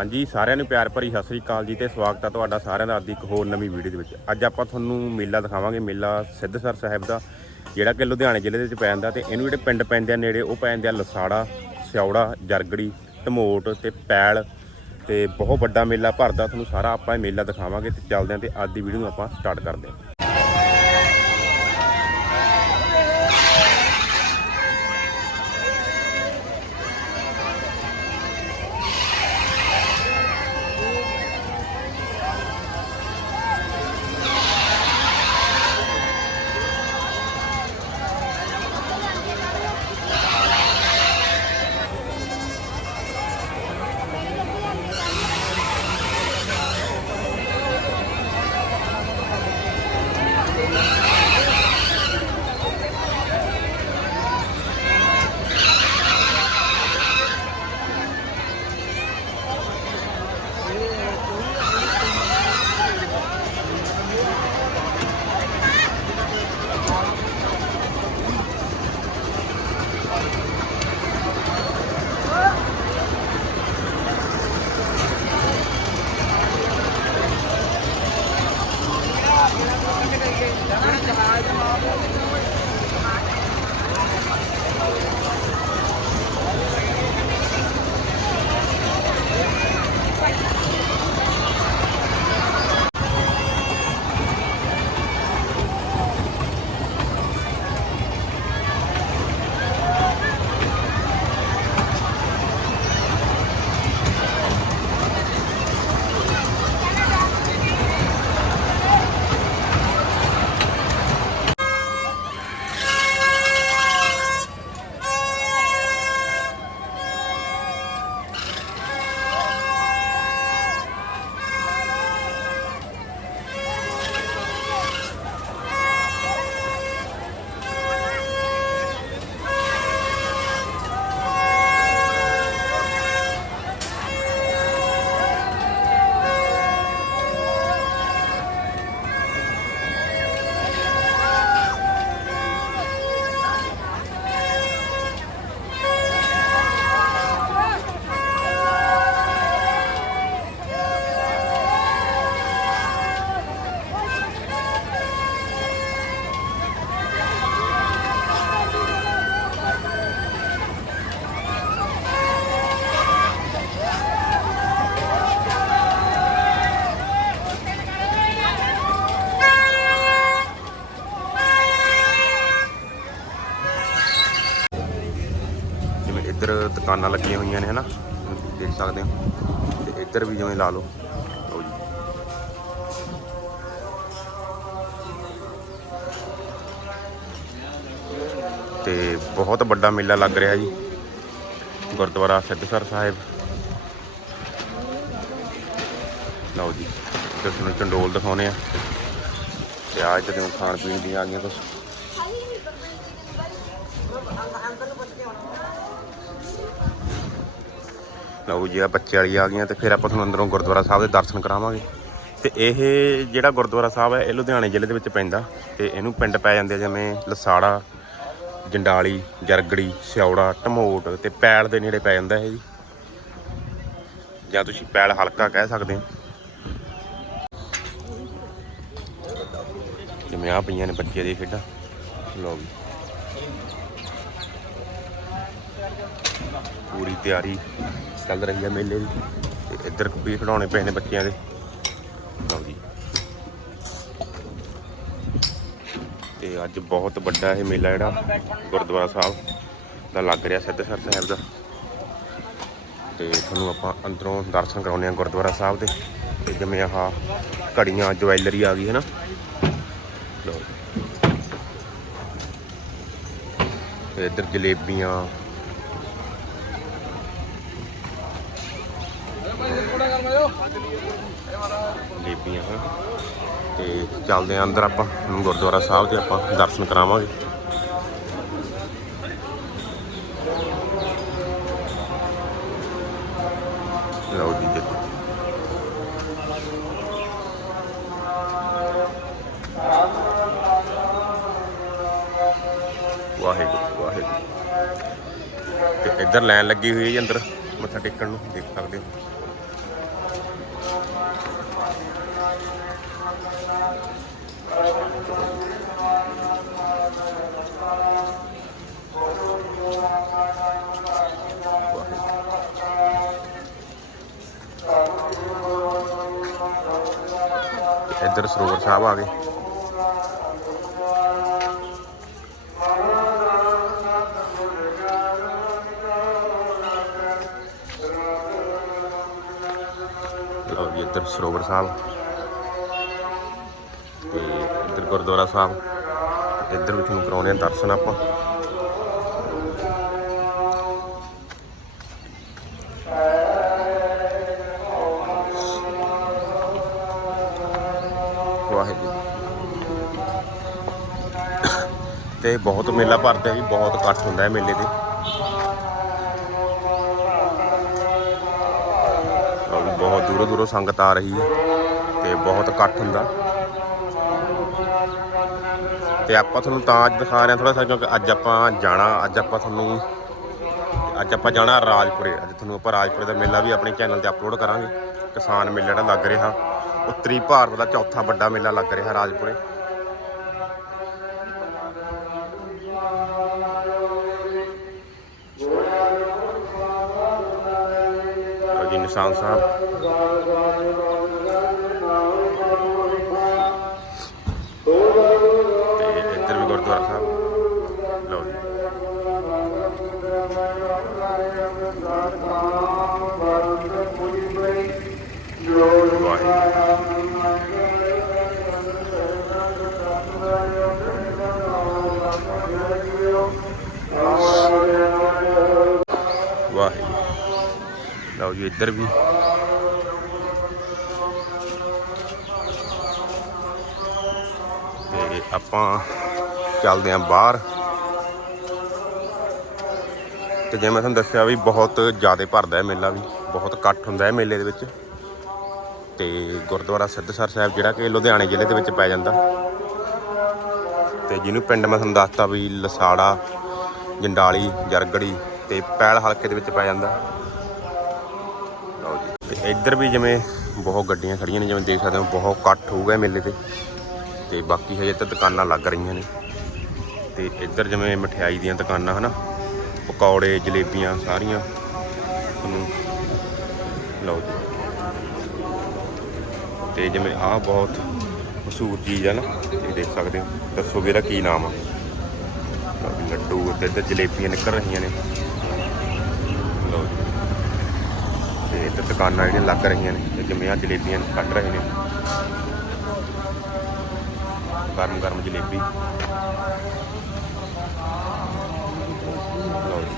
ਹਾਂਜੀ, ਸਾਰਿਆਂ ਨੂੰ ਪਿਆਰ ਭਰੀ ਸਤਿ ਸ੍ਰੀ ਅਕਾਲ ਜੀ ਤੇ ਸਵਾਗਤ ਹੈ ਤੁਹਾਡਾ ਸਾਰਿਆਂ ਦਾ ਅੱਜ ਦੀ ਇੱਕ ਹੋਰ ਨਵੀਂ ਵੀਡੀਓ ਦੇ ਵਿੱਚ। ਅੱਜ ਆਪਾਂ ਤੁਹਾਨੂੰ ਮੇਲਾ ਦਿਖਾਵਾਂਗੇ, ਮੇਲਾ ਸਿੱਧਸਰ ਸਾਹਿਬ ਦਾ, ਜਿਹੜਾ ਕਿ ਲੁਧਿਆਣੇ ਜ਼ਿਲ੍ਹੇ ਦੇ ਵਿੱਚ ਪੈ ਜਾਂਦਾ ਤੇ ਇਹਨੂੰ ਜਿਹੜੇ ਪਿੰਡ ਪੈਂਦੇ ਆ ਨੇੜੇ, ਉਹ ਪੈ ਜਾਂਦੇ ਆ ਲਸਾੜਾ, ਸਿਉੜਾ, ਜਰਗੜੀ, ਧਮੋਟ ਤੇ ਪੈਲ ਤੇ ਬਹੁਤ ਵੱਡਾ ਮੇਲਾ ਭਰਦਾ। ਤੁਹਾਨੂੰ ਸਾਰਾ ਆਪਾਂ ਇਹ ਮੇਲਾ ਦਿਖਾਵਾਂਗੇ ਤੇ ਚੱਲਦੇ ਆਂ ਤੇ ਅੱਜ ਦੀ ਵੀਡੀਓ ਨੂੰ ਆਪਾਂ ਸਟਾਰਟ ਕਰਦੇ ਹਾਂ। ਦੁਕਾਨਾਂ ਲੱਗੀਆਂ ਹੋਈਆਂ ਨੇ, ਹਨਾ? ਦੇਖ ਸਕਦੇ ਹੋ। ਤੇ ਇੱਧਰ ਵੀ ਜਿਵੇਂ ਲਾ ਲਓ। ਲਓ ਜੀ। ਤੇ ਬਹੁਤ ਵੱਡਾ ਮੇਲਾ ਲੱਗ ਰਿਹਾ ਜੀ। ਗੁਰਦੁਆਰਾ ਸਿੱਧਸਰ ਸਾਹਿਬ। ਲਓ ਜੀ। ਤੁਹਾਨੂੰ ਚੰਡੋਲ ਦਿਖਾਉਨੇ ਆ। ਤੇ ਆਜ ਤੇ ਖਾਣ ਪੀਣ ਦੀਆਂ ਆ ਗਈਆਂ ਕੁਛ। ਲਓ ਜੀ, ਆ ਬੱਚੇ ਵਾਲੀ ਆ ਗਈਆਂ ਤੇ ਫਿਰ ਆਪਾਂ ਤੁਹਾਨੂੰ ਅੰਦਰੋਂ ਗੁਰਦੁਆਰਾ ਸਾਹਿਬ ਦੇ ਦਰਸ਼ਨ ਕਰਾਵਾਂਗੇ। ਤੇ ਇਹ ਜਿਹੜਾ ਗੁਰਦੁਆਰਾ ਸਾਹਿਬ ਹੈ, ਇਹ ਲੁਧਿਆਣੇ ਜ਼ਿਲ੍ਹੇ ਦੇ ਵਿੱਚ ਪੈਂਦਾ ਤੇ ਇਹਨੂੰ ਪਿੰਡ ਪੈ ਜਾਂਦੇ ਜਿਵੇਂ ਲਸਾੜਾ, ਜੰਡਾਲੀ, ਜਰਗੜੀ, ਸਿਉੜਾ ਢਮੋਟ ਤੇ ਪੈਲ ਦੇ ਨੇੜੇ ਪੈ ਜਾਂਦਾ ਹੈ ਜੀ। ਜਾਂ ਤੁਸੀਂ ਪੈਲ ਹਲਕਾ ਕਹਿ ਸਕਦੇ ਹੋ। ਜਿਵੇਂ ਆ ਪਈਆਂ ਨੇ ਬੱਚੇ ਦੀ ਖੇਡਾਂ। ਲਓ ਜੀ। ਪੂਰੀ ਤਿਆਰੀ ਚੱਲ ਰਹੀ ਹੈ ਮੇਲੇ ਦੀ ਤੇ ਇੱਧਰ ਵੀ ਖਿਡੌਣੇ ਪਏ ਨੇ ਬੱਚਿਆਂ ਦੇ। ਲਓ ਜੀ। ਤੇ ਅੱਜ ਬਹੁਤ ਵੱਡਾ ਇਹ ਮੇਲਾ ਜਿਹੜਾ, ਗੁਰਦੁਆਰਾ ਸਾਹਿਬ ਦਾ ਲੱਗ ਰਿਹਾ ਸਿੱਧਸਰ ਸਾਹਿਬ ਦਾ। ਤੇ ਤੁਹਾਨੂੰ ਆਪਾਂ ਅੰਦਰੋਂ ਦਰਸ਼ਨ ਕਰਾਉਂਦੇ ਆ ਗੁਰਦੁਆਰਾ ਸਾਹਿਬ ਦੇ। ਤੇ ਜਿਵੇਂ ਆਹ ਘੜੀਆਂ, ਜਵੈਲਰੀ ਆ ਗਈ ਹੈ ਨਾ ਲਓ ਤੇ ਇੱਧਰ ਜਲੇਬੀਆਂ ਜਲੇਬੀਆਂ ਹਨ ਤੇ ਚੱਲਦੇ ਆਂ ਅੰਦਰ ਆਪਾਂ, ਗੁਰਦੁਆਰਾ ਸਾਹਿਬ ਦੇ ਆਪਾਂ ਦਰਸ਼ਨ ਕਰਾਵਾਂਗੇ। ਲਓ ਜੀ ਦੇਖੋ। ਵਾਹਿਗੁਰੂ ਵਾਹਿਗੁਰੂ। ਤੇ ਇੱਧਰ ਲਾਈਨ ਲੱਗੀ ਹੋਈ ਹੈ ਜੀ ਅੰਦਰ, ਮੱਥਾ ਟੇਕਣ ਨੂੰ, ਦੇਖ ਸਕਦੇ ਹੋ। ਇੱਧਰ ਸਰੋਵਰ ਸਾਹਿਬ ਆ ਗਏ। ਲਓ ਜੀ ਇੱਧਰ ਸਰੋਵਰ ਸਾਹਿਬ। ਤੇ ਇੱਧਰ ਗੁਰਦੁਆਰਾ ਸਾਹਿਬ। ਇੱਧਰ ਵੀ ਤੁਹਾਨੂੰ ਕਰਾਉਣੇ ਆ ਦਰਸ਼ਨ ਆਪਾਂ। ਤੇ ਬਹੁਤ ਮੇਲਾ ਭਰਦਾ ਜੀ ਬਹੁਤ ਇਕੱਠ ਹੁੰਦਾ ਹੈ ਮੇਲੇ ਤੇ ਬਹੁਤ ਦੂਰੋਂ ਦੂਰੋਂ ਸੰਗਤ ਆ ਰਹੀ ਹੈ ਤੇ ਬਹੁਤ ਇਕੱਠ ਹੁੰਦਾ। ਤੇ ਆਪਾਂ ਤੁਹਾਨੂੰ ਤਾਂ ਅੱਜ ਦਿਖਾ ਰਹੇ ਹਾਂ ਥੋੜਾ ਸਾ ਕਿਉਂਕਿ ਅੱਜ ਆਪਾਂ ਜਾਣਾ, ਅੱਜ ਆਪਾਂ ਤੁਹਾਨੂੰ, ਅੱਜ ਆਪਾਂ ਜਾਣਾ ਰਾਜਪੁਰੇ। ਅੱਜ ਤੁਹਾਨੂੰ ਆਪਾਂ ਰਾਜਪੁਰੇ ਦਾ ਮੇਲਾ ਵੀ ਆਪਣੇ ਚੈਨਲ ਤੇ ਅਪਲੋਡ ਕਰਾਂਗੇ। ਕਿਸਾਨ ਮੇਲਾ ਜਿਹੜਾ ਲੱਗ ਰਿਹਾ, ਉੱਤਰੀ ਭਾਰਤ ਦਾ ਚੌਥਾ ਵੱਡਾ ਮੇਲਾ ਲੱਗ ਰਿਹਾ ਰਾਜਪੁਰੇ। ਲਓ ਜੀ ਨਿਸ਼ਾਨ ਸਾਹਿਬ ਤੇ ਇੱਧਰ ਵੀ ਗੁਰਦੁਆਰਾ ਸਾਹਿਬ ਲਓ ਜੀ ਵਾਹਿਗੁਰੂ ਵਾਹਿਗੁਰੂ ਲਓ ਜੀ ਇੱਧਰ ਵੀ। ਤੇ ਆਪਾਂ ਚੱਲਦੇ ਆਂ ਬਾਹਰ। ਤੇ ਜਿਵੇਂ ਮੈਂ ਤੁਹਾਨੂੰ ਦੱਸਿਆ ਵੀ ਬਹੁਤ ਜ਼ਿਆਦਾ ਭਰਦਾ ਹੈ ਮੇਲਾ ਵੀ, ਬਹੁਤ ਇਕੱਠ ਹੁੰਦਾ ਹੈ ਮੇਲੇ ਦੇ ਵਿੱਚ। ਤੇ ਗੁਰਦੁਆਰਾ ਸਿੱਧਸਰ ਸਾਹਿਬ ਜਿਹੜਾ ਕਿ ਲੁਧਿਆਣੇ ਜ਼ਿਲ੍ਹੇ ਦੇ ਵਿੱਚ ਪੈ ਜਾਂਦਾ। ਤੇ ਜਿਹਨੂੰ ਪਿੰਡ ਮੈਂ ਤੁਹਾਨੂੰ ਦੱਸਤਾ ਵੀ ਲਸਾੜਾ, ਜੰਡਾਲੀ, ਜਰਗੜੀ ਤੇ ਪੈਲ ਹਲਕੇ ਦੇ ਵਿੱਚ ਪੈ ਜਾਂਦਾ। ਇੱਧਰ ਵੀ ਜਿਵੇਂ ਬਹੁਤ ਗੱਡੀਆਂ ਖੜੀਆਂ ਨੇ ਜਿਵੇਂ ਦੇਖ ਸਕਦੇ ਹੋ ਬਹੁਤ ਇਕੱਠ ਹੋਊਗਾ ਇਹ ਮੇਲੇ ਤੇ। ਤੇ ਬਾਕੀ ਹਜੇ ਤਾਂ ਦੁਕਾਨਾਂ ਲੱਗ ਰਹੀਆਂ ਨੇ। ਤੇ ਇੱਧਰ ਜਿਵੇਂ ਮਠਿਆਈ ਦੀਆਂ ਦੁਕਾਨਾਂ ਹਨਾ? ਪਕੌੜੇ ਜਲੇਬੀਆਂ ਸਾਰੀਆਂ। ਤੁਹਾਨੂੰ ਲਓ ਜੀ। ਤੇ ਜਿਵੇਂ ਆਹ ਬਹੁਤ ਮਸ਼ਹੂਰ ਚੀਜ਼ ਆ ਨਾ ਤੁਸੀਂ ਦੇਖ ਸਕਦੇ ਹੋ। ਦੱਸੋ ਵੀ ਇਹਦਾ ਕੀ ਨਾਮ ਆ। ਲਓ ਜੀ, ਲੱਡੂ ਤੇ ਇੱਧਰ ਜਲੇਬੀਆਂ ਨਿਕਲ ਰਹੀਆਂ ਨੇ ਲਓ ਜੀ ਤੇ ਦੁਕਾਨਾਂ ਜਿਹੜੀਆਂ ਲੱਗ ਰਹੀਆਂ ਨੇ ਤੇ ਜਿਵੇਂ ਆ ਜਲੇਬੀਆਂ ਕੱਢ ਰਹੇ ਨੇ। ਗਰਮ ਗਰਮ ਜਲੇਬੀ। ਲਓ ਜੀ।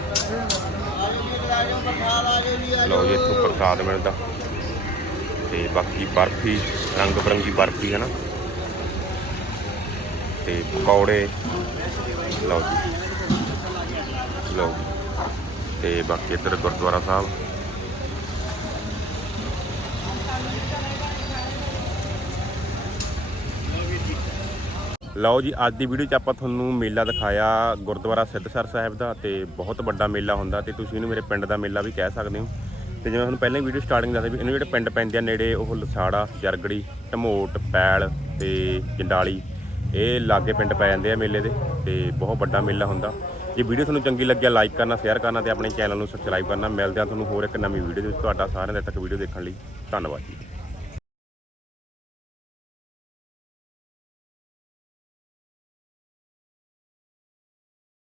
ਲਓ ਜੀ, ਇੱਥੋਂ ਪ੍ਰਸਾਦ ਮਿਲਦਾ। ਤੇ ਬਾਕੀ ਬਰਫੀ, ਰੰਗ ਬਰੰਗੀ ਬਰਫੀ ਹੈ ਨਾ। ਤੇ ਪਕੌੜੇ, ਲਓ ਜੀ। ਲਓ ਜੀ। ਤੇ ਬਾਕੀ ਇੱਧਰ ਗੁਰਦੁਆਰਾ ਸਾਹਿਬ। ਲਓ ਜੀ, ਅੱਜ ਦੀ ਵੀਡੀਓ 'ਚ ਆਪਾਂ ਤੁਹਾਨੂੰ ਮੇਲਾ ਦਿਖਾਇਆ ਗੁਰਦੁਆਰਾ ਸਿੱਧਸਰ ਸਾਹਿਬ ਦਾ ਤੇ ਬਹੁਤ ਵੱਡਾ ਮੇਲਾ ਹੁੰਦਾ ਤੇ ਤੁਸੀਂ ਇਹਨੂੰ ਮੇਰੇ ਪਿੰਡ ਦਾ ਮੇਲਾ ਵੀ ਕਹਿ ਸਕਦੇ ਹੋ। ਤੇ ਜਿਵੇਂ ਤੁਹਾਨੂੰ ਪਹਿਲਾਂ ਹੀ ਵੀਡੀਓ ਸਟਾਰਟਿੰਗ ਦੱਸਿਆ ਵੀ ਇਹਨੂੰ ਜਿਹੜੇ ਪਿੰਡ ਪੈਂਦੇ ਆ ਨੇੜੇ, ਉਹ ਲਸਾੜਾ, ਜਰਗੜੀ, ਢਮੋਟ, ਪੈਲ ਤੇ ਜੰਡਾਲੀ, ਇਹ ਲਾਗੇ ਪਿੰਡ ਪੈ ਜਾਂਦੇ ਆ ਮੇਲੇ ਦੇ ਤੇ ਬਹੁਤ ਵੱਡਾ ਮੇਲਾ ਹੁੰਦਾ। ਜੇ ਵੀਡੀਓ ਤੁਹਾਨੂੰ ਚੰਗੀ ਲੱਗਿਆ ਲਾਈਕ ਕਰਨਾ ਸ਼ੇਅਰ ਕਰਨਾ ਤੇ ਆਪਣੇ ਚੈਨਲ ਨੂੰ ਸਬਸਕ੍ਰਾਈਬ ਕਰਨਾ। ਮਿਲਦੇ ਆ ਤੁਹਾਨੂੰ ਹੋਰ ਇੱਕ ਨਵੀਂ ਵੀਡੀਓ ਦੇ ਵਿੱਚ ਤੁਹਾਡਾ ਸਾਰਿਆਂ ਦਾ ਤੱਕ ਵੀਡੀਓ ਦੇਖਣ ਲਈ। ਧੰਨਵਾਦ ਜੀ।